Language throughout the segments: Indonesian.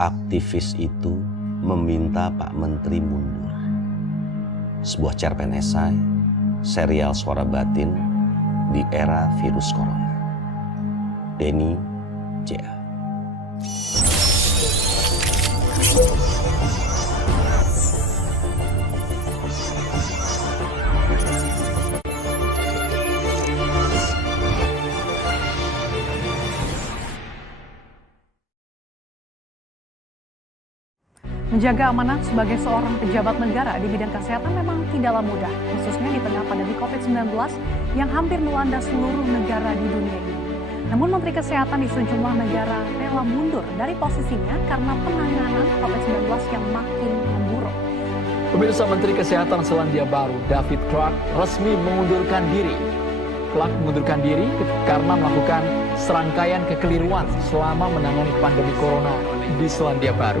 Aktivis itu meminta Pak Menteri mundur. Sebuah cerpen esai, serial suara batin di era virus corona. Denny J.A. Menjaga amanah sebagai seorang pejabat negara di bidang kesehatan memang tidaklah mudah, khususnya di tengah pandemi COVID-19 yang hampir melanda seluruh negara di dunia ini. Namun Menteri Kesehatan di sejumlah negara rela mundur dari posisinya karena penanganan COVID-19 yang makin memburuk. Pemirsa, Menteri Kesehatan Selandia Baru David Clark resmi mengundurkan diri. Clark mengundurkan diri karena melakukan serangkaian kekeliruan selama menangani pandemi corona di Selandia Baru.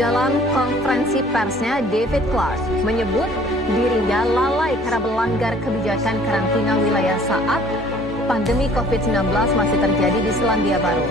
Dalam konferensi persnya, David Clark menyebut dirinya lalai karena melanggar kebijakan karantina wilayah saat pandemi COVID-19 masih terjadi di Selandia Baru.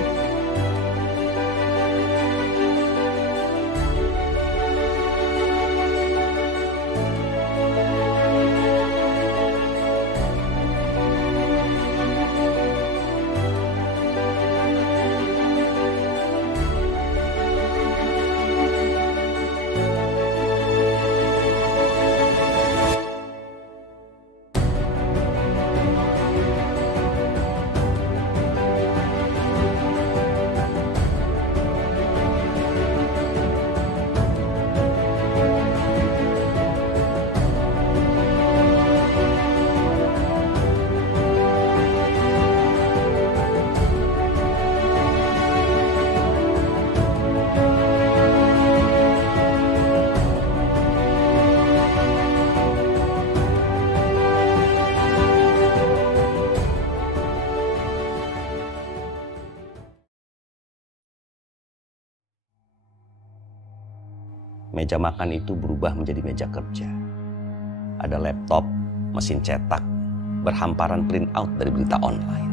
Meja makan itu berubah menjadi meja kerja. Ada laptop, mesin cetak, berhamparan print out dari berita online.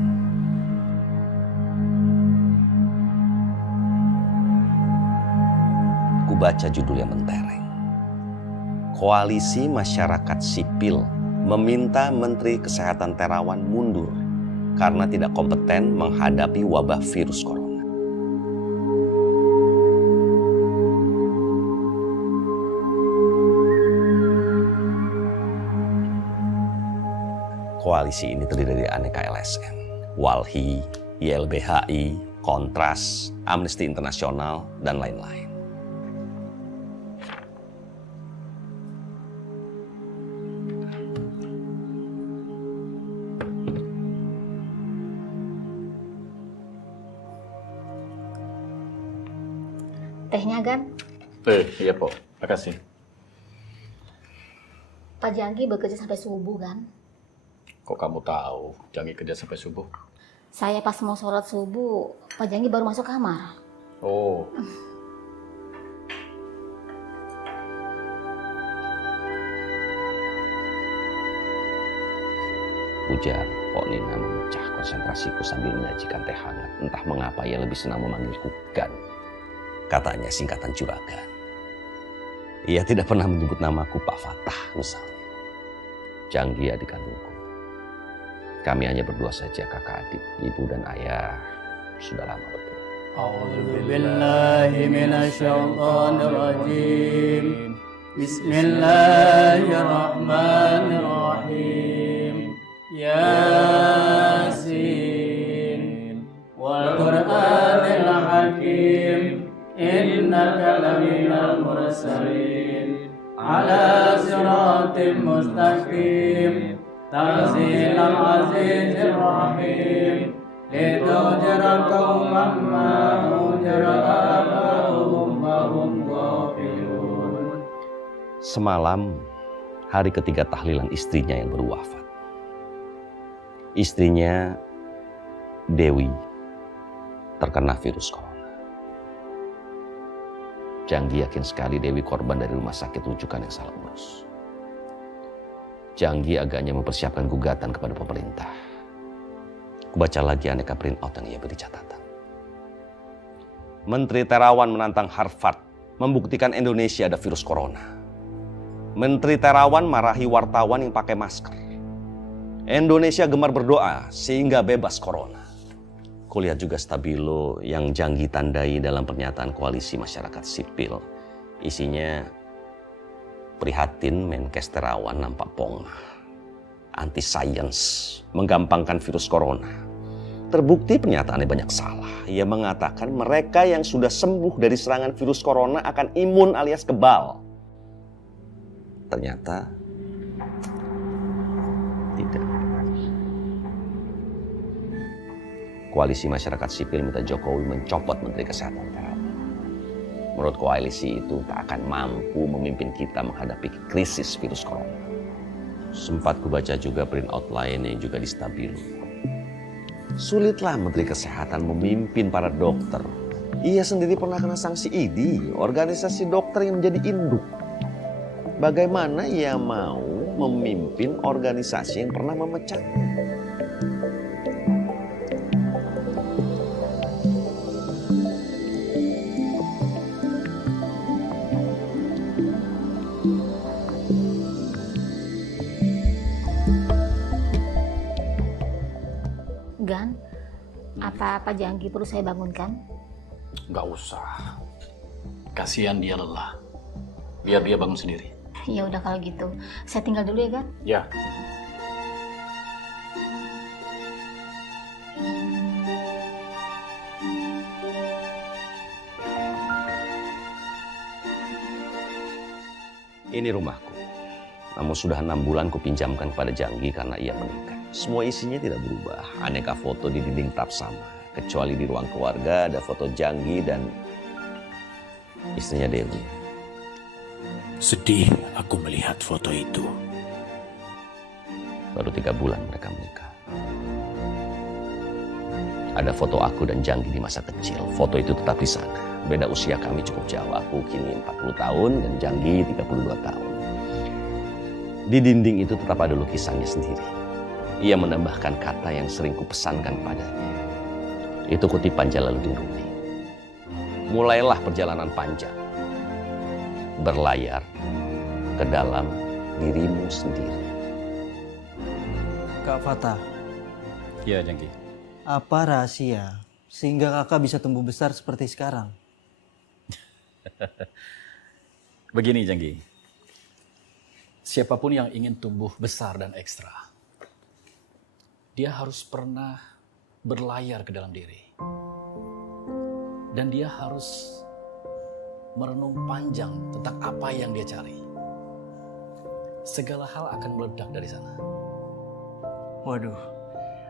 Kubaca judul yang mentereng. Koalisi Masyarakat Sipil meminta Menteri Kesehatan Terawan mundur karena tidak kompeten menghadapi wabah virus corona. Koalisi ini terdiri dari aneka LSM, Walhi, YLBHI, Kontras, Amnesty International, dan lain-lain. Tehnya, Gan? Iya, Pok. Makasih. Pak Janggi bekerja sampai subuh, kan? Kok kamu tahu Janggi kerja sampai subuh? Saya pas mau sholat subuh, Pak Janggi baru masuk kamar. Oh. Ujar Pok Nina memecah konsentrasiku sambil menyajikan teh hangat. Entah mengapa ia lebih senang memanggilku Gan. Katanya singkatan juragan. Ia tidak pernah menyebut namaku Pak Fatah misalnya. Janggi adik kandungku. Kami hanya berdua saja, kakak adik, ibu dan ayah sudah lama bertemu. A'udzubillahi minasyaitonirrajim. Bismillahirrahmanirrahim. Yasin wal Qur'anil Hakim. Innaka laminal mursalin ala siratim mustaqim. Tanzilal azizir rahim. Litujra qawman ma ujra abahum wa hum ghafilun. Semalam, hari ketiga tahlilan istrinya yang baru wafat. Istrinya, Dewi, terkena virus corona. Janggi yakin sekali Dewi korban dari rumah sakit rujukan yang salah urus. Janggi agaknya mempersiapkan gugatan kepada pemerintah. Kubaca lagi aneka print out yang ia beri catatan. Menteri Terawan menantang Harvard membuktikan Indonesia ada virus corona. Menteri Terawan marahi wartawan yang pakai masker. Indonesia gemar berdoa sehingga bebas corona. Kulihat juga stabilo yang Janggi tandai dalam pernyataan koalisi masyarakat sipil. Isinya prihatin Menkes Terawan nampak pongah, anti sains, menggampangkan virus corona. Terbukti pernyataannya banyak salah. Ia mengatakan mereka yang sudah sembuh dari serangan virus corona akan imun alias kebal. Ternyata tidak. Koalisi masyarakat sipil minta Jokowi mencopot Menteri Kesehatan Terawan. Menurut koalisi itu tak akan mampu memimpin kita menghadapi krisis virus corona. Sempat kubaca juga printout lain yang juga di Stabilo. Sulitlah Menteri Kesehatan memimpin para dokter. Ia sendiri pernah kena sanksi IDI, organisasi dokter yang menjadi induk. Bagaimana ia mau memimpin organisasi yang pernah memecatnya? Gan, apa Pak Janggi perlu saya bangunkan? Nggak usah. Kasihan dia lelah. Biar dia bangun sendiri. Ya udah kalau gitu, saya tinggal dulu ya Gan. Ya. Ini rumahku. Namun sudah 6 bulan kupinjamkan kepada Janggi karena ia menikah. Semua isinya tidak berubah. Aneka foto di dinding tetap sama. Kecuali di ruang keluarga ada foto Janggi dan istrinya Dewi. Sedih aku melihat foto itu. Baru 3 bulan mereka menikah. Ada foto aku dan Janggi di masa kecil. Foto itu tetap di sana. Beda usia kami cukup jauh. Aku kini 40 tahun dan Janggi 32 tahun. Di dinding itu tetap ada lukisannya sendiri. Ia menambahkan kata yang sering kupesankan padanya. Itu kutipan Jalaluddin Rumi. Mulailah perjalanan panjang. Berlayar ke dalam dirimu sendiri. Kak Fatah, Iya, Janggi. apa rahasia sehingga kakak bisa tumbuh besar seperti sekarang? Begini, Janggi. Siapapun yang ingin tumbuh besar dan ekstra, dia harus pernah berlayar ke dalam diri. Dan dia harus merenung panjang tentang apa yang dia cari. Segala hal akan meledak dari sana. Waduh,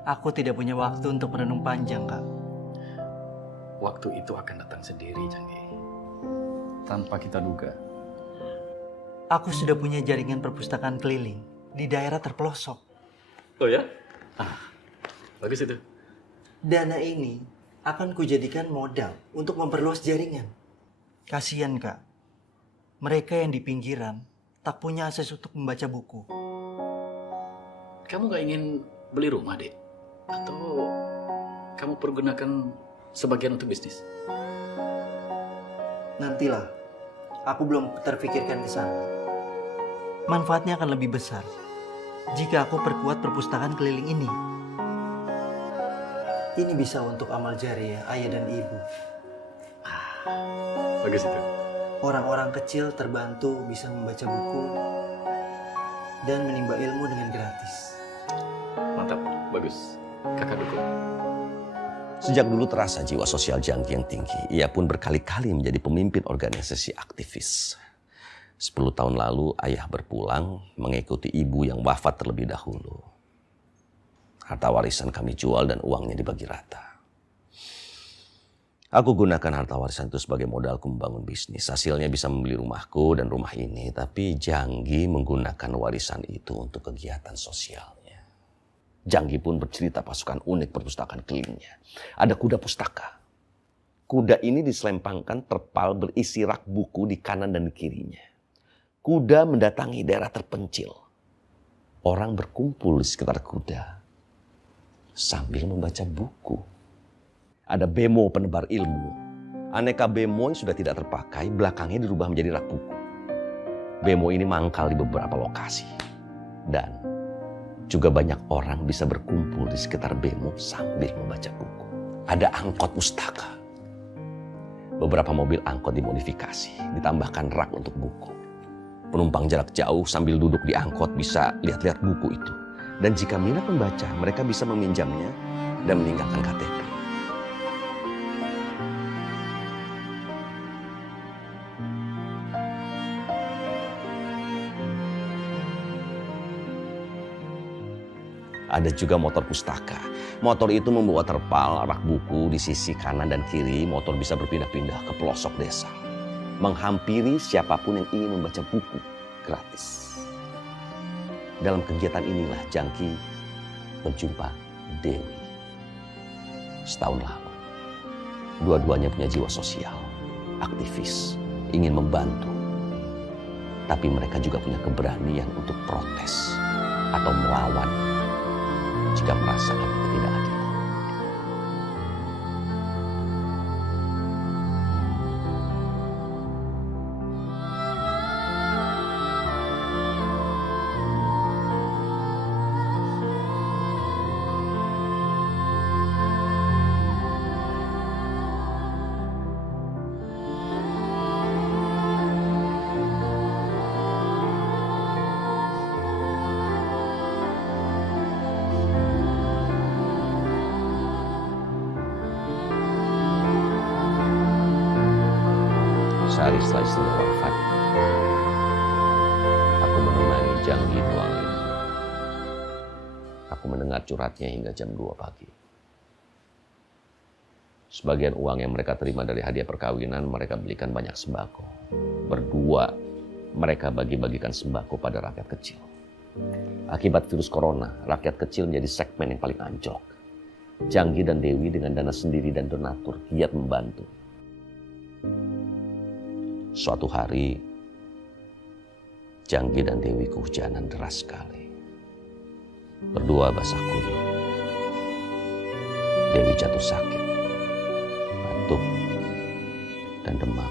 aku tidak punya waktu untuk merenung panjang, Kak. Waktu itu akan datang sendiri, Janggi. Tanpa kita duga. Aku sudah punya jaringan perpustakaan keliling di daerah terpelosok. Oh ya? Bagus itu. Dana ini akan kujadikan modal untuk memperluas jaringan. Kasihan, Kak. Mereka yang di pinggiran tak punya akses untuk membaca buku. Kamu gak ingin beli rumah, Dek? Atau kamu pergunakan sebagian untuk bisnis? Nantilah, aku belum terfikirkan ke sana. Manfaatnya akan lebih besar jika aku perkuat perpustakaan keliling ini. Ini bisa untuk amal jariah ayah dan ibu. Bagus itu. Orang-orang kecil terbantu bisa membaca buku dan menimba ilmu dengan gratis. Mantap, bagus. Kakak dukung. Sejak dulu terasa jiwa sosial Janggi yang tinggi. Ia pun berkali-kali menjadi pemimpin organisasi aktivis. 10 tahun lalu ayah berpulang mengikuti ibu yang wafat terlebih dahulu. Harta warisan kami jual dan uangnya dibagi rata. Aku gunakan harta warisan itu sebagai modalku membangun bisnis. Hasilnya bisa membeli rumahku dan rumah ini. Tapi Janggi menggunakan warisan itu untuk kegiatan sosialnya. Janggi pun bercerita pasukan unik perpustakaan kelilingnya. Ada kuda pustaka. Kuda ini diselempangkan terpal berisi rak buku di kanan dan di kirinya. Kuda mendatangi daerah terpencil. Orang berkumpul di sekitar kuda sambil membaca buku. Ada bemo penebar ilmu. Aneka bemo yang sudah tidak terpakai belakangnya dirubah menjadi rak buku. Bemo ini mangkal di beberapa lokasi. Dan juga banyak orang bisa berkumpul di sekitar bemo sambil membaca buku. Ada angkot pustaka. Beberapa mobil angkot dimodifikasi, ditambahkan rak untuk buku. Penumpang jarak jauh sambil duduk di angkot bisa lihat-lihat buku itu. Dan jika minat membaca, mereka bisa meminjamnya dan meninggalkan KTP. Ada juga motor pustaka. Motor itu membawa terpal, rak buku di sisi kanan dan kiri. Motor bisa berpindah-pindah ke pelosok desa, menghampiri siapapun yang ingin membaca buku gratis. Dalam kegiatan inilah Jangki menjumpa Dewi. Setahun lalu, dua-duanya punya jiwa sosial, aktivis, ingin membantu. Tapi mereka juga punya keberanian untuk protes atau melawan jika merasa ada ketidakadilan. Sehari setelah istrinya wafat, aku menemani Janggi ruang ini. Aku mendengar curhatnya hingga jam 2 pagi. Sebagian uang yang mereka terima dari hadiah perkawinan, mereka belikan banyak sembako. Berdua, mereka bagi-bagikan sembako pada rakyat kecil. Akibat virus corona, rakyat kecil menjadi segmen yang paling anjlok. Janggi dan Dewi dengan dana sendiri dan donatur giat membantu. Suatu hari, Janggi dan Dewi kehujanan deras sekali. Berdua basah kuyup. Dewi jatuh sakit, batuk, dan demam.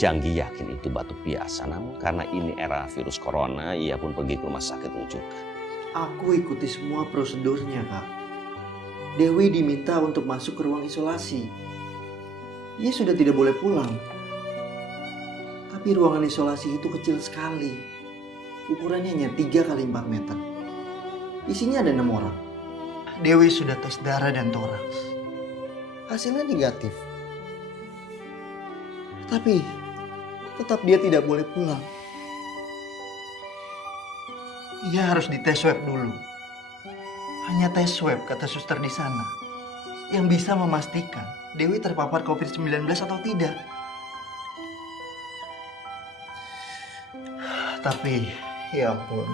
Janggi yakin itu batuk biasa, namun karena ini era virus corona, ia pun pergi ke rumah sakit rujukan. Aku ikuti semua prosedurnya, Kak. Dewi diminta untuk masuk ke ruang isolasi. Ia sudah tidak boleh pulang. Tapi ruangan isolasi itu kecil sekali. Ukurannya hanya 3 kali 4 meter. Isinya ada 6 orang. Dewi sudah tes darah dan toraks. Hasilnya negatif. Tapi tetap dia tidak boleh pulang. Ia harus dites swab dulu. Hanya tes swab, kata suster di sana, yang bisa memastikan Dewi terpapar COVID-19 atau tidak. Tapi, ya ampun,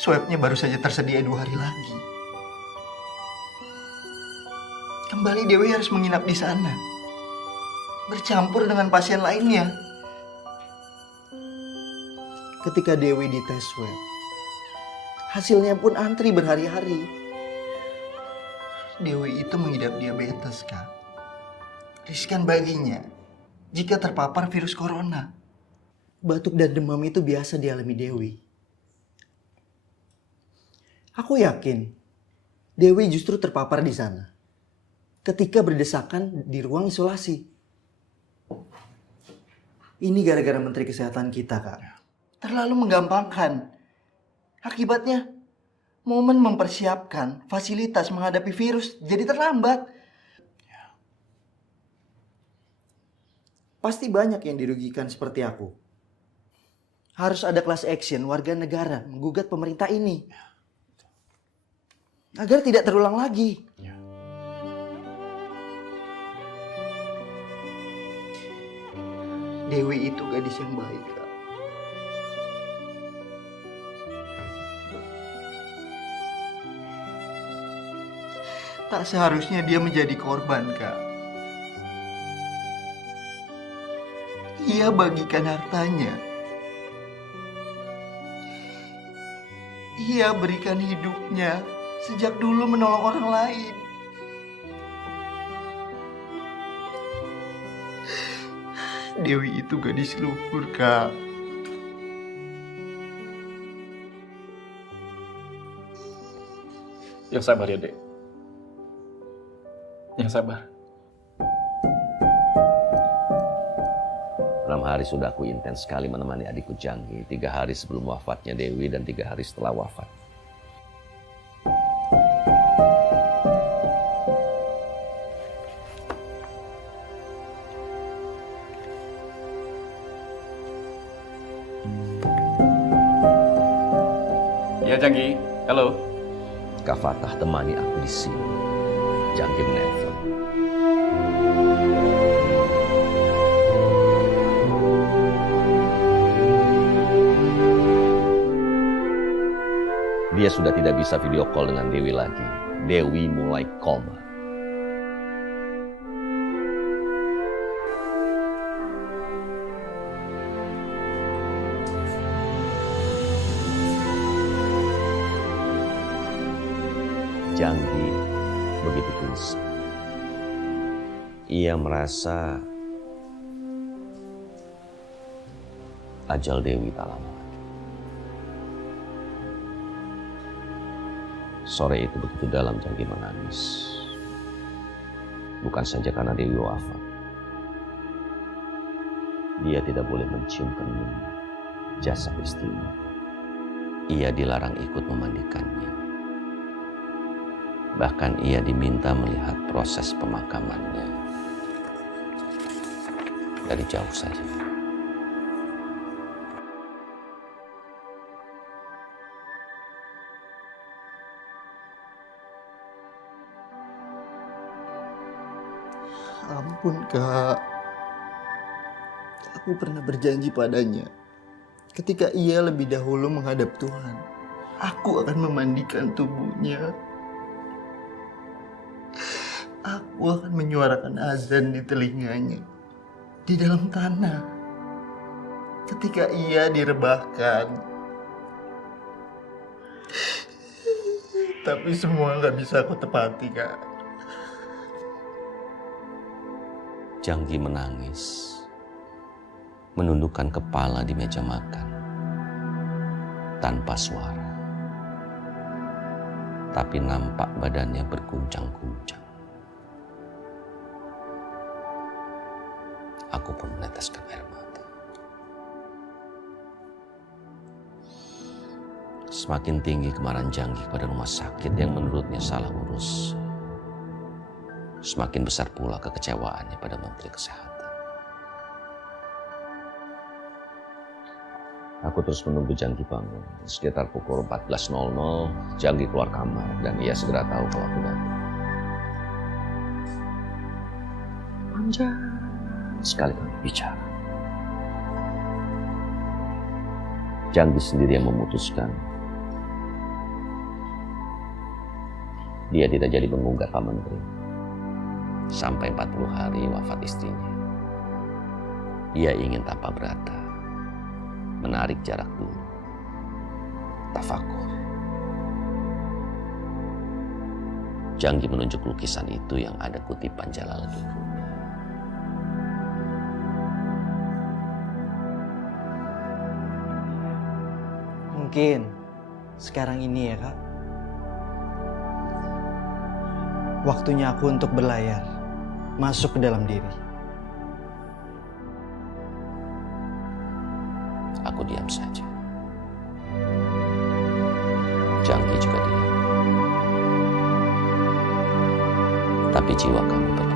swabnya baru saja tersedia 2 hari lagi. Kembali Dewi harus menginap di sana, bercampur dengan pasien lainnya. Ketika Dewi dites swab, hasilnya pun antri berhari-hari. Dewi itu mengidap diabetes, Kak. Riskan baginya jika terpapar virus corona. Batuk dan demam itu biasa dialami Dewi. Aku yakin Dewi justru terpapar di sana ketika berdesakan di ruang isolasi. Ini gara-gara Menteri Kesehatan kita, Kak. Terlalu menggampangkan. Akibatnya, momen mempersiapkan fasilitas menghadapi virus jadi terlambat. Pasti banyak yang dirugikan seperti aku. Harus ada class action warga negara menggugat pemerintah ini. Agar tidak terulang lagi. Dewi itu gadis yang baik, Kak. Tak seharusnya dia menjadi korban, Kak. Ia bagikan hartanya. Ia berikan hidupnya sejak dulu menolong orang lain. Dewi itu gadis luhur, Kak. Yang sabar ya, Dek. Yang sabar. 6 hari sudah aku intens sekali menemani adikku Janggi. 3 hari sebelum wafatnya Dewi dan 3 hari setelah wafat. Ya, Janggi. Halo. Kak Fatah temani aku di sini. Janggi menelpon. Dia sudah tidak bisa video call dengan Dewi lagi. Dewi mulai koma. Janggi begitu gelisah. Ia merasa ajal Dewi tak lama lagi. Sore itu begitu dalam Janggi menangis. Bukan saja karena Dewi wafat. Dia tidak boleh mencium kening jasad istrinya. Ia dilarang ikut memandikannya. Bahkan ia diminta melihat proses pemakamannya dari jauh saja. Ampun, Kak. Aku pernah berjanji padanya. Ketika ia lebih dahulu menghadap Tuhan, aku akan memandikan tubuhnya. Aku akan menyuarakan azan di telinganya, di dalam tanah. Ketika ia direbahkan. Tapi semua gak bisa aku tepati, Kak. Janggi menangis, menundukkan kepala di meja makan, tanpa suara. Tapi nampak badannya berguncang-guncang. Aku pun meneteskan air mata. Semakin tinggi kemarahan Janggi kepada rumah sakit yang menurutnya salah urus. Semakin besar pula kekecewaannya pada Menteri Kesehatan. Aku terus menunggu Janggi bangun. Sekitar pukul 14.00, Janggi keluar kamar dan ia segera tahu kalau aku datang. Panjang sekali kami bicara. Janggi sendiri yang memutuskan. Dia tidak jadi mengunggat Pak Menteri. Sampai 40 hari wafat istrinya. Ia ingin tanpa berata menarik jarak dulu. Tafakur. Janggi menunjuk lukisan itu yang ada kutipan Jalaluddin Rumi. Mungkin sekarang ini ya, Kak. Waktunya aku untuk berlayar, masuk ke dalam diri. Aku diam saja. Janggi juga diam. Tapi jiwa kami berbeda.